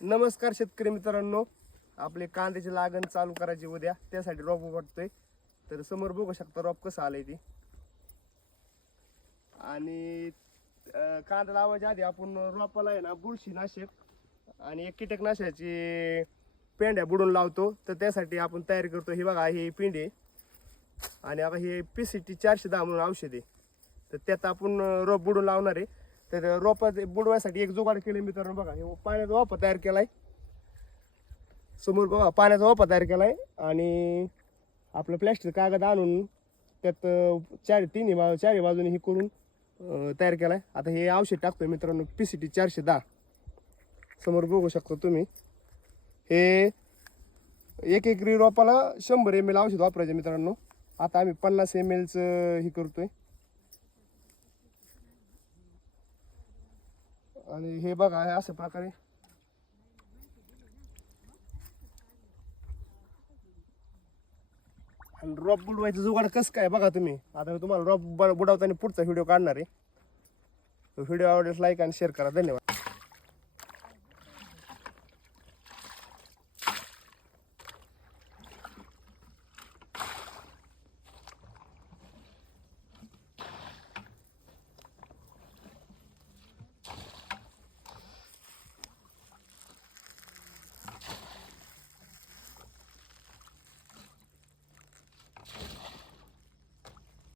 नमस्कार शेतकरी मित्रांनो, आपले कांद्याची लागण चालू करायची उद्या, त्यासाठी रोप वाटतोय. तर समोर बघू शकता रोप कसं आलंय ते. आणि कांदा लावायच्या आधी आपण रोपाला आहे ना बुरशीनाशक आणि एक कीटकनाशकाची पेंड्या बुडून लावतो. तर त्यासाठी आपण तयारी करतो. ही बघा, ही पेंडी आणि आता हे PCT 410 म्हणून औषध आहे. तर त्यात आपण रोप बुडून लावणार आहे. तर रोपात बुडवायसाठी एक जुगाड केले मित्रांनो. बघा, हे पाण्याचा वाफा तयार केलाय. समोर बघा पाण्याचा वाफा तयार केलाय आणि आपलं प्लॅस्टिक कागद आणून त्यात चारही बाजूने हे करून तयार केलाय. आता हे औषध टाकतोय मित्रांनो, PCT 410. समोर बघू शकता तुम्ही. हे एक एकरी रोपाला 100 ml औषध वापरायचे मित्रांनो. आता आम्ही 50 ml हे करतोय. आणि हे बघा, हे अशा प्रकारे आणि रॉप बुडवायचं जुगाड कसं काय बघा तुम्ही. आता मी तुम्हाला रॉप बुडवताना पुढचा व्हिडिओ काढणार आहे. व्हिडिओ आवडल्यास लाईक आणि शेअर करा. धन्यवाद.